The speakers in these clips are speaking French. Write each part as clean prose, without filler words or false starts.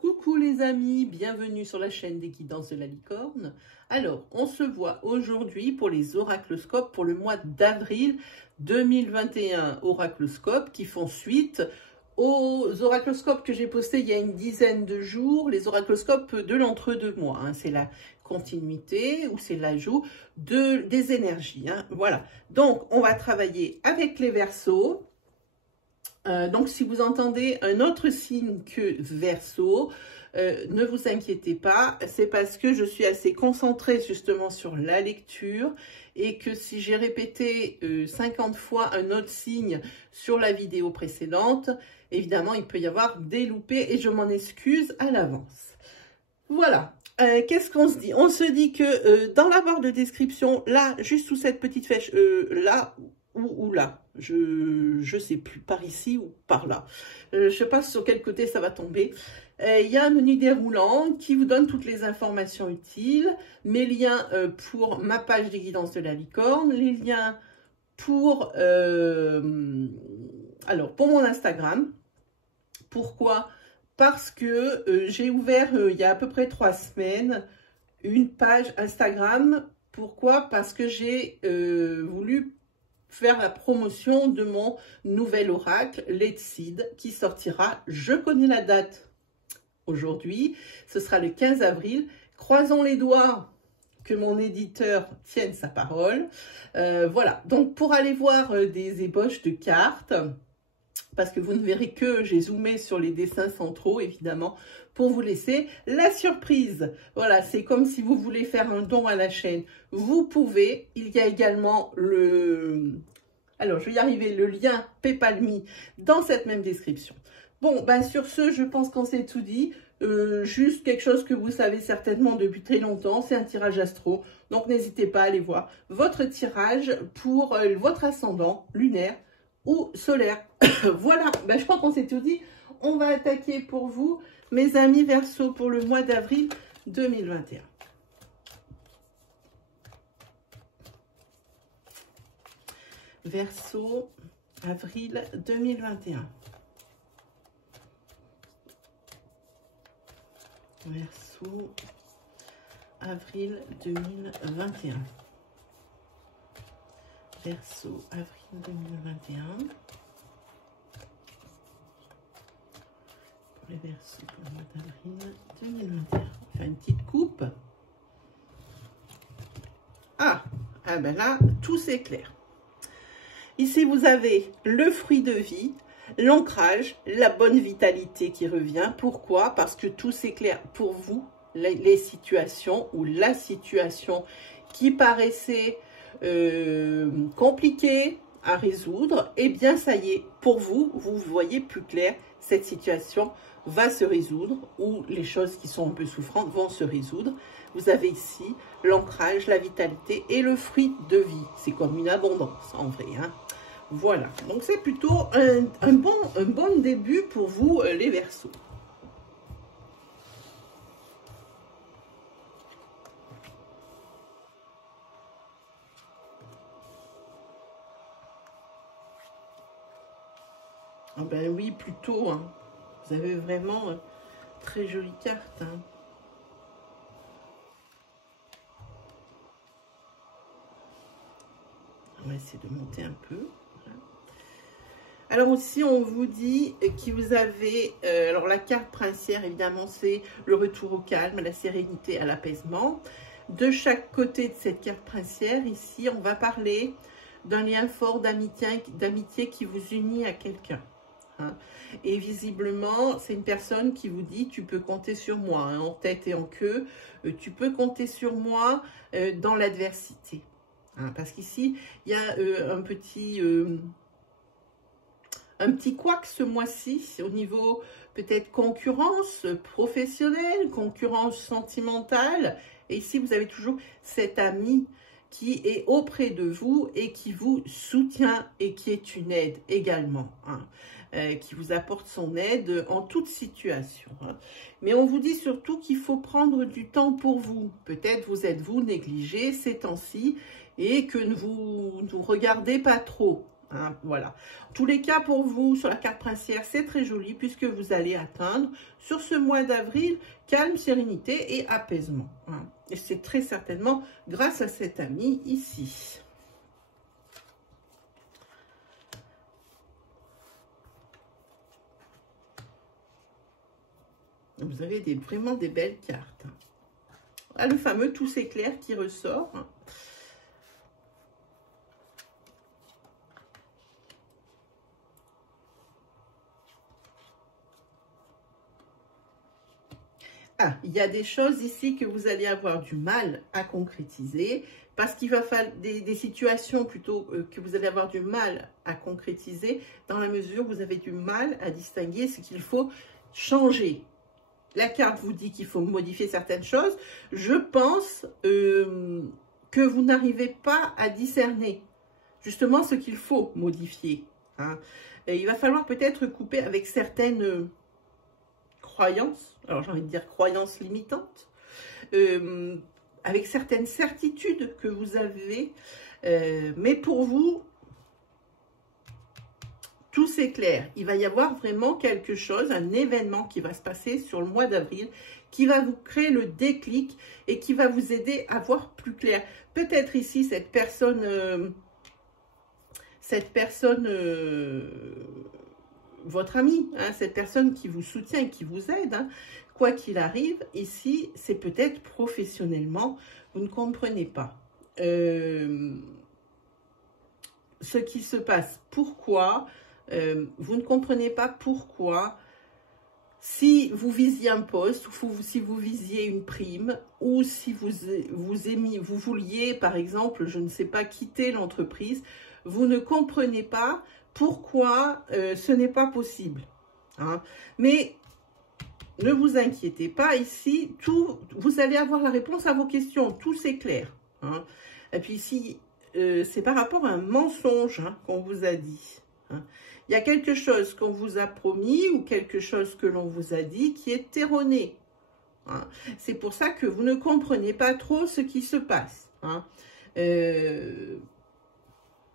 Coucou les amis, bienvenue sur la chaîne des guidances de la licorne. Alors, on se voit aujourd'hui pour les oracloscopes pour le mois d'avril 2021. Oracloscopes qui font suite aux oracloscopes que j'ai postés il y a une dizaine de jours, les oracloscopes de l'entre-deux mois. C'est la continuité ou c'est l'ajout des énergies. Voilà, donc on va travailler avec les Verseaux. Donc, si vous entendez un autre signe que Verseau, ne vous inquiétez pas, c'est parce que je suis assez concentrée justement sur la lecture et que si j'ai répété 50 fois un autre signe sur la vidéo précédente, évidemment, il peut y avoir des loupés et je m'en excuse à l'avance. Voilà. Qu'est-ce qu'on se dit? On se dit que dans la barre de description, là, juste sous cette petite flèche, là, ou là, je sais plus, par ici ou par là. Je sais pas sur quel côté ça va tomber. Il y a un menu déroulant qui vous donne toutes les informations utiles, mes liens pour ma page des guidances de la licorne, les liens pour, pour mon Instagram. Pourquoi? Parce que j'ai ouvert il y a à peu près 3 semaines une page Instagram. Pourquoi? Parce que j'ai voulu faire la promotion de mon nouvel oracle, Letseed, qui sortira, je connais la date aujourd'hui, ce sera le 15 avril. Croisons les doigts que mon éditeur tienne sa parole. Voilà, donc pour aller voir des ébauches de cartes, parce que vous ne verrez que j'ai zoomé sur les dessins centraux, évidemment, pour vous laisser la surprise. Voilà, c'est comme si vous voulez faire un don à la chaîne. Vous pouvez. Il y a également le... Alors, je vais y arriver, le lien PayPal.me dans cette même description. Bon, ben sur ce, je pense qu'on s'est tout dit. Juste quelque chose que vous savez certainement depuis très longtemps, c'est un tirage astro. Donc, n'hésitez pas à aller voir votre tirage pour votre ascendant lunaire ou solaire. Voilà, ben, je crois qu'on s'est tout dit. On va attaquer pour vous, mes amis Verseaux, pour le mois d'avril 2021. Verseau, avril 2021. Verseau, avril 2021. Verseau, avril 2021. Pour les Verseaux, pour le mois d'avril 2021. On va faire une petite coupe. Ah ben là, tout s'éclaire. Ici, vous avez le fruit de vie, l'ancrage, la bonne vitalité qui revient. Pourquoi? Parce que tout s'éclaire pour vous, les situations ou la situation qui paraissait compliquée à résoudre. Eh bien, ça y est, pour vous, vous voyez plus clair, cette situation va se résoudre ou les choses qui sont un peu souffrantes vont se résoudre. Vous avez ici l'ancrage, la vitalité et le fruit de vie. C'est comme une abondance en vrai. Voilà, donc c'est plutôt un bon début pour vous les Verseaux. Ah ben oui, plutôt. Vous avez vraiment très jolie carte. On va essayer de monter un peu. Voilà. Alors aussi, on vous dit que vous avez... alors la carte princière, évidemment, c'est le retour au calme, à la sérénité, à l'apaisement. De chaque côté de cette carte princière, ici, on va parler d'un lien fort d'amitié qui vous unit à quelqu'un. Et visiblement, c'est une personne qui vous dit, tu peux compter sur moi, en tête et en queue, tu peux compter sur moi dans l'adversité. Parce qu'ici, il y a un petit couac ce mois-ci au niveau peut-être concurrence professionnelle, concurrence sentimentale. Et ici, vous avez toujours cet ami qui est auprès de vous et qui vous soutient et qui est une aide également. Qui vous apporte son aide en toute situation. Mais on vous dit surtout qu'il faut prendre du temps pour vous. Peut-être vous êtes-vous négligé ces temps-ci et que vous ne regardez pas trop. Hein, voilà. En tous les cas, pour vous, sur la carte princière, c'est très joli puisque vous allez atteindre, sur ce mois d'avril, calme, sérénité et apaisement. Hein. Et c'est très certainement grâce à cet ami ici. Vous avez vraiment des belles cartes. Ah, le fameux tout s'éclaire qui ressort. Ah, il y a des choses ici que vous allez avoir du mal à concrétiser, parce qu'il va falloir des situations plutôt que vous allez avoir du mal à concrétiser, dans la mesure où vous avez du mal à distinguer ce qu'il faut changer. La carte vous dit qu'il faut modifier certaines choses. Je pense que vous n'arrivez pas à discerner justement ce qu'il faut modifier. Hein. Et il va falloir peut-être couper avec certaines croyances, alors j'ai envie de dire croyances limitantes, avec certaines certitudes que vous avez, mais pour vous, tout s'éclaire. Il va y avoir vraiment quelque chose, un événement qui va se passer sur le mois d'avril, qui va vous créer le déclic et qui va vous aider à voir plus clair. Peut-être ici, cette personne, votre ami, hein, cette personne qui vous soutient, qui vous aide, hein, quoi qu'il arrive, ici, c'est peut-être professionnellement, vous ne comprenez pas ce qui se passe. Pourquoi vous ne comprenez pas pourquoi, si vous visiez un poste, ou si vous visiez une prime, ou si vous vouliez, par exemple, je ne sais pas, quitter l'entreprise, vous ne comprenez pas pourquoi ce n'est pas possible. Hein. Mais ne vous inquiétez pas, ici, vous allez avoir la réponse à vos questions, tout s'éclaire. Hein. Et puis ici, c'est par rapport à un mensonge hein, qu'on vous a dit. Hein. Il y a quelque chose qu'on vous a promis ou quelque chose que l'on vous a dit qui est erroné. Hein. C'est pour ça que vous ne comprenez pas trop ce qui se passe. Hein.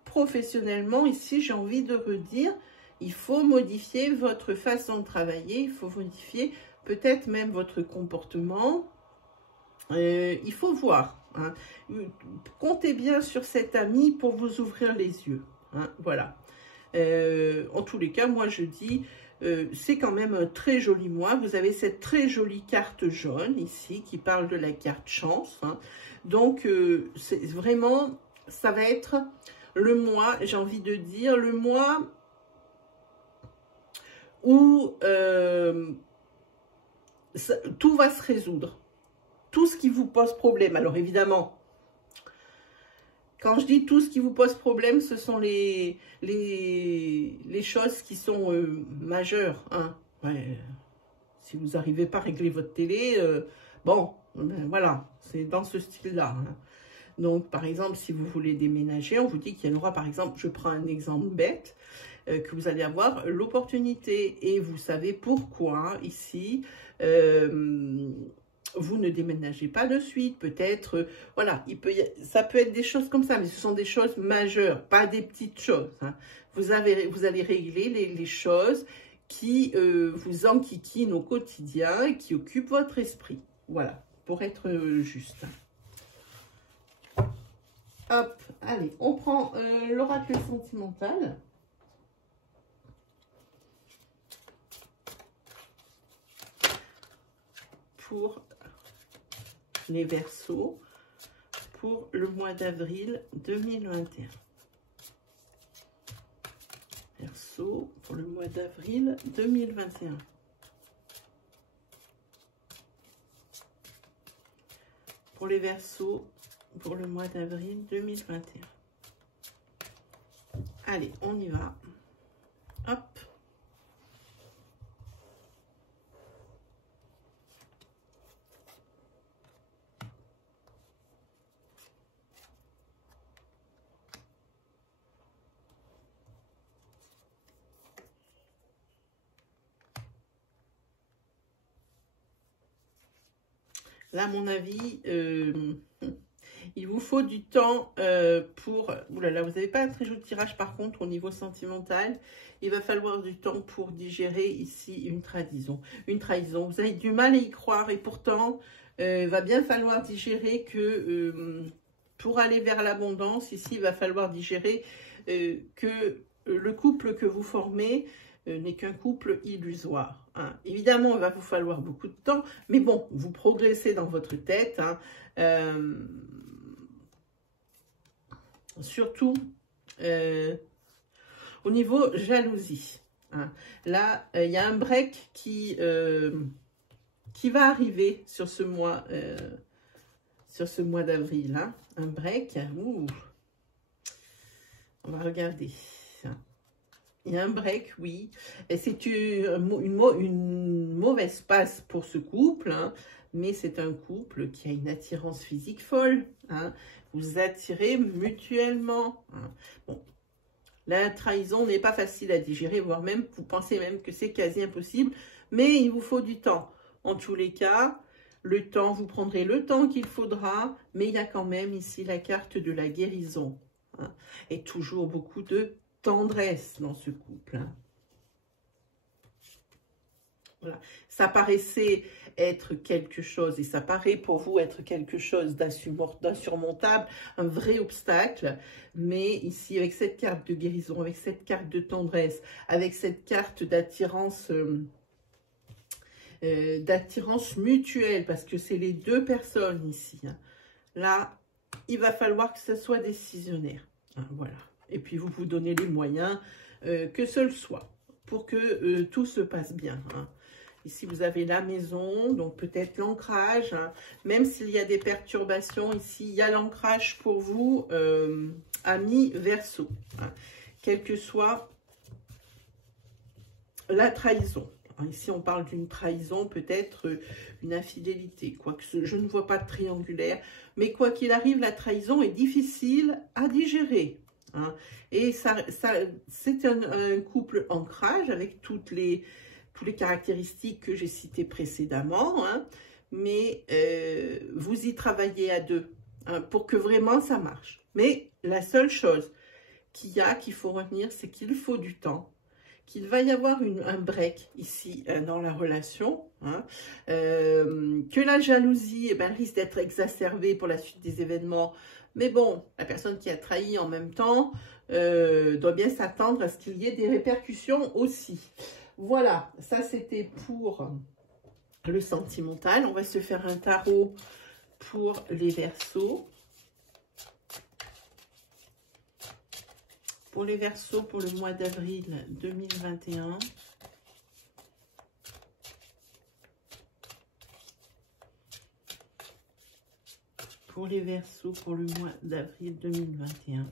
Professionnellement, ici, j'ai envie de redire, il faut modifier votre façon de travailler, il faut modifier peut-être même votre comportement. Il faut voir. Hein. Comptez bien sur cet ami pour vous ouvrir les yeux. Hein. Voilà. En tous les cas, moi je dis, c'est quand même un très joli mois. Vous avez cette très jolie carte jaune ici qui parle de la carte chance. Hein. Donc, c'est vraiment, ça va être le mois, j'ai envie de dire, le mois où tout va se résoudre. Tout ce qui vous pose problème. Alors évidemment, quand je dis tout ce qui vous pose problème, ce sont les choses qui sont majeures. Hein. Ouais. Si vous n'arrivez pas à régler votre télé, bon, ben voilà, c'est dans ce style-là. Hein. Donc, par exemple, si vous voulez déménager, on vous dit qu'il y aura, par exemple, je prends un exemple bête, que vous allez avoir l'opportunité. Et vous savez pourquoi, ici, vous ne déménagez pas de suite, peut-être, voilà, ça peut être des choses comme ça, mais ce sont des choses majeures, pas des petites choses. Hein. Vous allez régler les choses qui vous enquiquinent au quotidien et qui occupent votre esprit. Voilà, pour être juste. Hop, allez, on prend l'oracle sentimental. Pour les Verseaux, pour le mois d'avril 2021. Verseau, pour le mois d'avril 2021. Pour les Verseaux, pour le mois d'avril 2021. Allez, on y va. Hop. Là, à mon avis, Il vous faut du temps pour... Ouh là là, vous n'avez pas un très joli tirage par contre au niveau sentimental. Il va falloir du temps pour digérer ici une trahison. Une trahison. Vous avez du mal à y croire et pourtant, il va bien falloir digérer que pour aller vers l'abondance, ici, il va falloir digérer que le couple que vous formez n'est qu'un couple illusoire. Hein. Évidemment, il va vous falloir beaucoup de temps, mais bon, vous progressez dans votre tête. Hein. Surtout au niveau jalousie. Hein. Là, il y a un break qui va arriver sur ce mois d'avril. Hein. Un break. Ouh. On va regarder. Il y a un break, oui. Et c'est une mauvaise passe pour ce couple, hein, mais c'est un couple qui a une attirance physique folle. Hein. Vous attirez mutuellement. Hein. Bon, la trahison n'est pas facile à digérer, voire même, vous pensez même que c'est quasi impossible, mais il vous faut du temps. En tous les cas, le temps, vous prendrez le temps qu'il faudra, mais il y a quand même ici la carte de la guérison. Hein, et toujours beaucoup de tendresse dans ce couple. Hein. Voilà. Ça paraissait être quelque chose, et ça paraît pour vous être quelque chose d'insurmontable, un vrai obstacle, mais ici, avec cette carte de guérison, avec cette carte de tendresse, avec cette carte d'attirance mutuelle, parce que c'est les deux personnes ici. Hein. Là, il va falloir que ça soit décisionnaire. Hein, voilà. Et puis, vous vous donnez les moyens que ce soit pour que tout se passe bien. Hein. Ici, vous avez la maison, donc peut-être l'ancrage. Hein. Même s'il y a des perturbations, ici, il y a l'ancrage pour vous, amis Verseau. Hein. Quelle que soit la trahison. Ici, on parle d'une trahison, peut-être une infidélité. Quoique je ne vois pas de triangulaire. Mais quoi qu'il arrive, la trahison est difficile à digérer. Hein. Et c'est un couple ancrage avec toutes les caractéristiques que j'ai citées précédemment. Hein. Mais vous y travaillez à deux hein, pour que vraiment ça marche. Mais la seule chose qu'il faut retenir, c'est qu'il faut du temps. Qu'il va y avoir un break ici dans la relation, hein, que la jalousie risque d'être exacerbée pour la suite des événements. Mais bon, la personne qui a trahi en même temps doit bien s'attendre à ce qu'il y ait des répercussions aussi. Voilà, ça c'était pour le sentimental. On va se faire un tarot pour les Verseaux. Pour les Verseaux, pour le mois d'avril 2021. Pour les Verseaux, pour le mois d'avril 2021.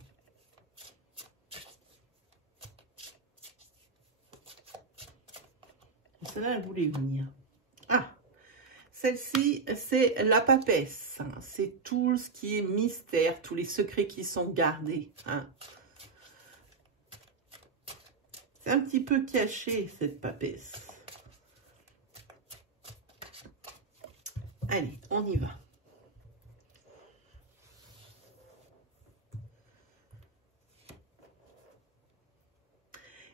Celle-là, elle voulait venir. Ah, celle-ci, c'est la papesse. Hein. C'est tout ce qui est mystère, tous les secrets qui sont gardés. Hein. C'est un petit peu caché, cette papesse. Allez, on y va.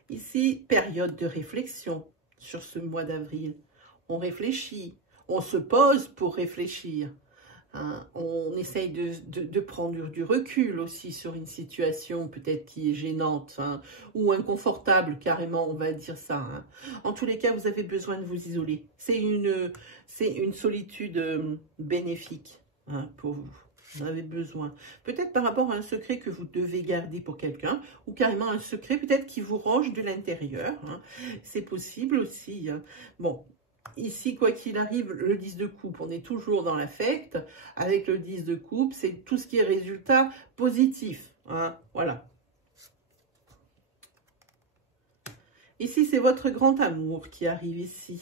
Ici, période de réflexion sur ce mois d'avril. On réfléchit, on se pose pour réfléchir. Hein, on essaye de prendre du recul aussi sur une situation peut-être qui est gênante hein, ou inconfortable carrément, on va dire ça. Hein. En tous les cas, vous avez besoin de vous isoler. C'est une solitude bénéfique hein, pour vous. Vous en avez besoin. Peut-être par rapport à un secret que vous devez garder pour quelqu'un ou carrément un secret peut-être qui vous ronge de l'intérieur. Hein. C'est possible aussi. Hein. Bon. Ici, quoi qu'il arrive, le 10 de coupe, on est toujours dans l'affect. Avec le 10 de coupe, c'est tout ce qui est résultat positif. Hein, voilà. Ici, c'est votre grand amour qui arrive ici.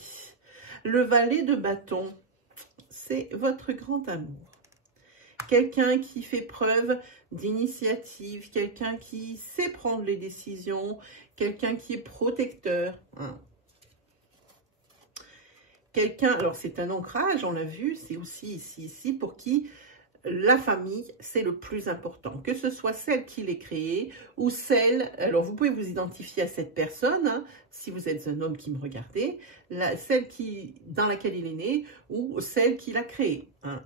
Le valet de bâton, c'est votre grand amour. Quelqu'un qui fait preuve d'initiative, quelqu'un qui sait prendre les décisions, quelqu'un qui est protecteur. Hein. Quelqu'un, alors c'est un ancrage, on l'a vu, c'est aussi ici, pour qui la famille, c'est le plus important. Que ce soit celle qui l'ait créée ou celle... Alors, vous pouvez vous identifier à cette personne, hein, si vous êtes un homme qui me regardez, celle dans laquelle il est né ou celle qui l'a créée. Hein.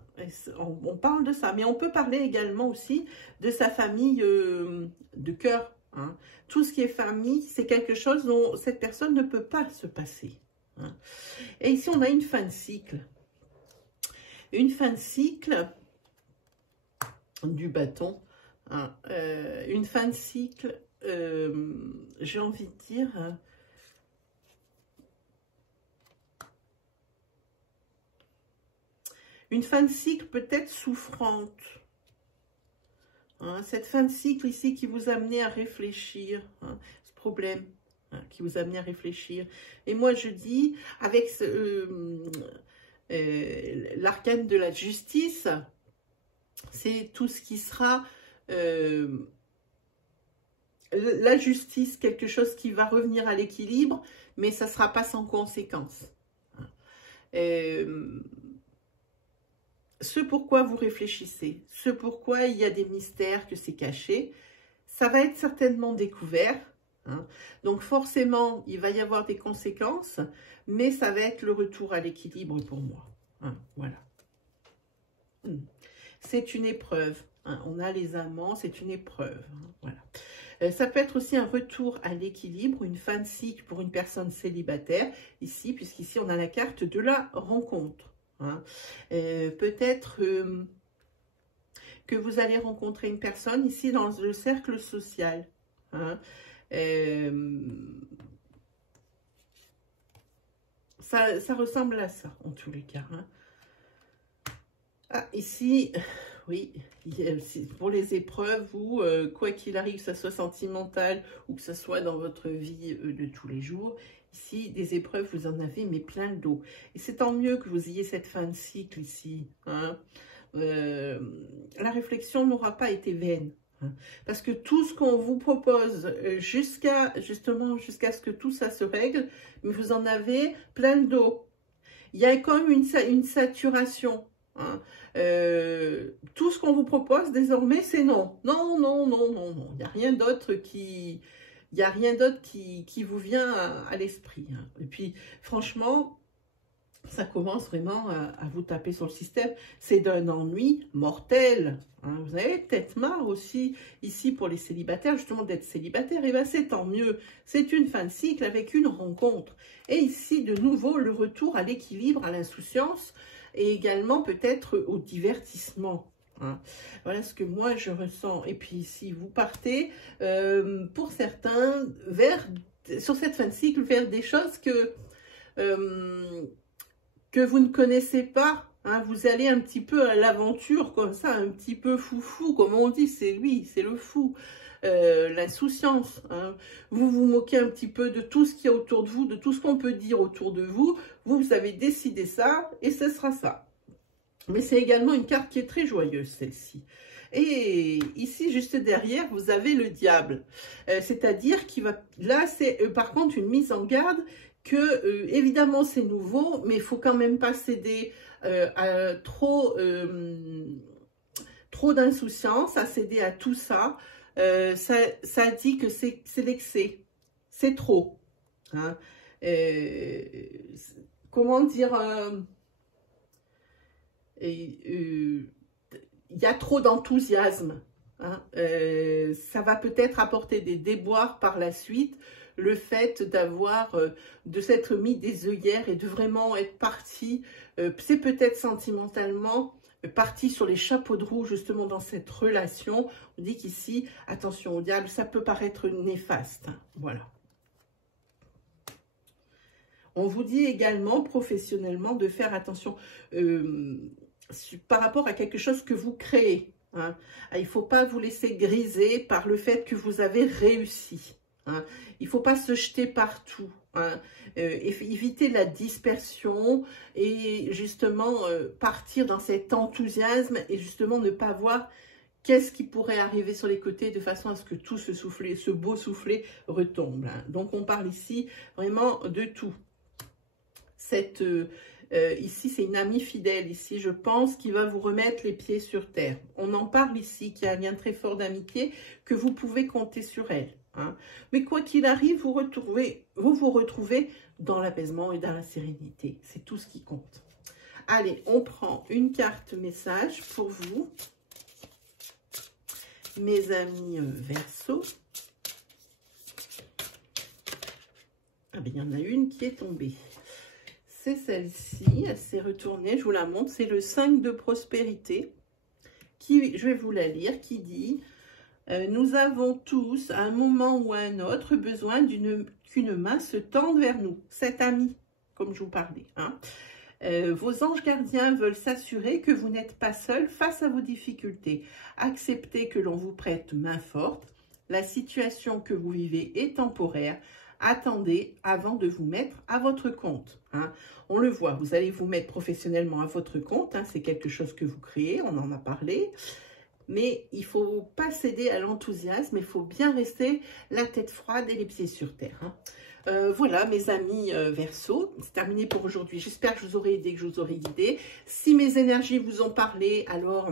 On parle de ça. Mais on peut parler également aussi de sa famille de cœur. Hein. Tout ce qui est famille, c'est quelque chose dont cette personne ne peut pas se passer. Hein. Et ici, on a une fin de cycle. Une fin de cycle... du bâton, hein. Une fin de cycle, j'ai envie de dire, une fin de cycle peut-être souffrante, hein. Cette fin de cycle ici qui vous a amené à réfléchir, hein, ce problème, hein, qui vous a amené à réfléchir. Et moi je dis, avec l'arcane de la justice, c'est tout ce qui sera la justice, quelque chose qui va revenir à l'équilibre, mais ça ne sera pas sans conséquence. Ce pourquoi vous réfléchissez, ce pourquoi il y a des mystères, que c'est caché, ça va être certainement découvert. Hein. Donc forcément, il va y avoir des conséquences, mais ça va être le retour à l'équilibre pour moi. Hein, voilà. C'est une épreuve. Hein. On a les amants, c'est une épreuve. Hein. Voilà. Ça peut être aussi un retour à l'équilibre, une fin de cycle pour une personne célibataire, ici, puisqu'ici on a la carte de la rencontre. Hein. Peut-être que vous allez rencontrer une personne ici dans le cercle social. Hein. Ça ressemble à ça, en tous les cas. Hein. Ah, ici, oui, pour les épreuves où, quoi qu'il arrive, que ce soit sentimental ou que ce soit dans votre vie de tous les jours, ici, des épreuves, vous en avez, mais plein le dos. Et c'est tant mieux que vous ayez cette fin de cycle ici. Hein. La réflexion n'aura pas été vaine. Hein, parce que tout ce qu'on vous propose jusqu'à ce que tout ça se règle, mais vous en avez plein le dos. Il y a quand même une saturation. Hein. Tout ce qu'on vous propose désormais, c'est non. Non, non, non, non, non. Il n'y a rien d'autre qui vous vient à l'esprit. Hein. Et puis, franchement, ça commence vraiment à vous taper sur le système. C'est d'un ennui mortel. Hein. Vous avez peut-être marre aussi, ici, pour les célibataires, justement, d'être célibataire. Et bien, c'est tant mieux. C'est une fin de cycle avec une rencontre. Et ici, de nouveau, le retour à l'équilibre, à l'insouciance, et également peut-être au divertissement. Hein. Voilà ce que moi je ressens. Et puis si vous partez, pour certains, sur cette fin de cycle, vers des choses que vous ne connaissez pas. Hein. Vous allez un petit peu à l'aventure, comme ça, un petit peu foufou, comme on dit, c'est lui, c'est le fou. L'insouciance. Hein. Vous vous moquez un petit peu de tout ce qu'il y a autour de vous, de tout ce qu'on peut dire autour de vous. Vous avez décidé ça et ce sera ça. Mais c'est également une carte qui est très joyeuse, celle-ci. Et ici, juste derrière, vous avez le diable. C'est-à-dire qu'il va... Là, c'est par contre une mise en garde que, évidemment, c'est nouveau, mais il ne faut quand même pas céder à trop d'insouciance, à céder à tout ça. Ça dit que c'est l'excès, c'est trop. Hein. Comment dire, il y a trop d'enthousiasme. Hein. Ça va peut-être apporter des déboires par la suite, le fait de s'être mis des œillères et de vraiment être parti, c'est peut-être sentimentalement, parti sur les chapeaux de roue justement dans cette relation. On dit qu'ici, attention au diable, ça peut paraître néfaste. Hein. Voilà. On vous dit également professionnellement de faire attention par rapport à quelque chose que vous créez. Hein. Il ne faut pas vous laisser griser par le fait que vous avez réussi. Hein. Il ne faut pas se jeter partout. Hein. Éviter la dispersion et justement partir dans cet enthousiasme et justement ne pas voir qu'est-ce qui pourrait arriver sur les côtés de façon à ce que tout ce beau soufflet retombe. Hein. Donc on parle ici vraiment de tout. Ici, c'est une amie fidèle, ici, je pense, qui va vous remettre les pieds sur terre. On en parle ici, qu'il y a un lien très fort d'amitié, que vous pouvez compter sur elle. Hein. Mais quoi qu'il arrive, vous vous retrouvez dans l'apaisement et dans la sérénité. C'est tout ce qui compte. Allez, on prend une carte message pour vous, mes amis Verseau. Ah bien, il y en a une qui est tombée. C'est celle-ci, elle s'est retournée, je vous la montre. C'est le 5 de prospérité, qui, je vais vous la lire, qui dit nous avons tous, à un moment ou à un autre, besoin qu'une main se tende vers nous. Cet ami, comme je vous parlais. Hein. Vos anges gardiens veulent s'assurer que vous n'êtes pas seul face à vos difficultés. Acceptez que l'on vous prête main forte. La situation que vous vivez est temporaire. Attendez avant de vous mettre à votre compte. Hein. On le voit, vous allez vous mettre professionnellement à votre compte. Hein. C'est quelque chose que vous créez, on en a parlé. Mais il ne faut pas céder à l'enthousiasme, il faut bien rester la tête froide et les pieds sur terre. Hein. Voilà mes amis Verseau, c'est terminé pour aujourd'hui. J'espère que je vous aurai aidé, que je vous aurai guidé. Si mes énergies vous ont parlé, alors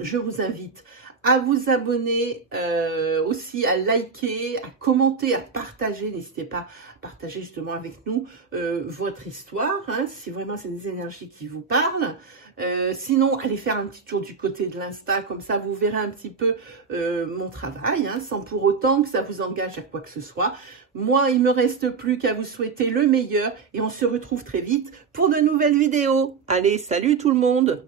je vous invite à vous abonner, aussi à liker, à commenter, à partager. N'hésitez pas à partager justement avec nous votre histoire, hein, si vraiment c'est des énergies qui vous parlent. Sinon, allez faire un petit tour du côté de l'Insta, comme ça vous verrez un petit peu mon travail, hein, sans pour autant que ça vous engage à quoi que ce soit. Moi, il ne me reste plus qu'à vous souhaiter le meilleur et on se retrouve très vite pour de nouvelles vidéos. Allez, salut tout le monde!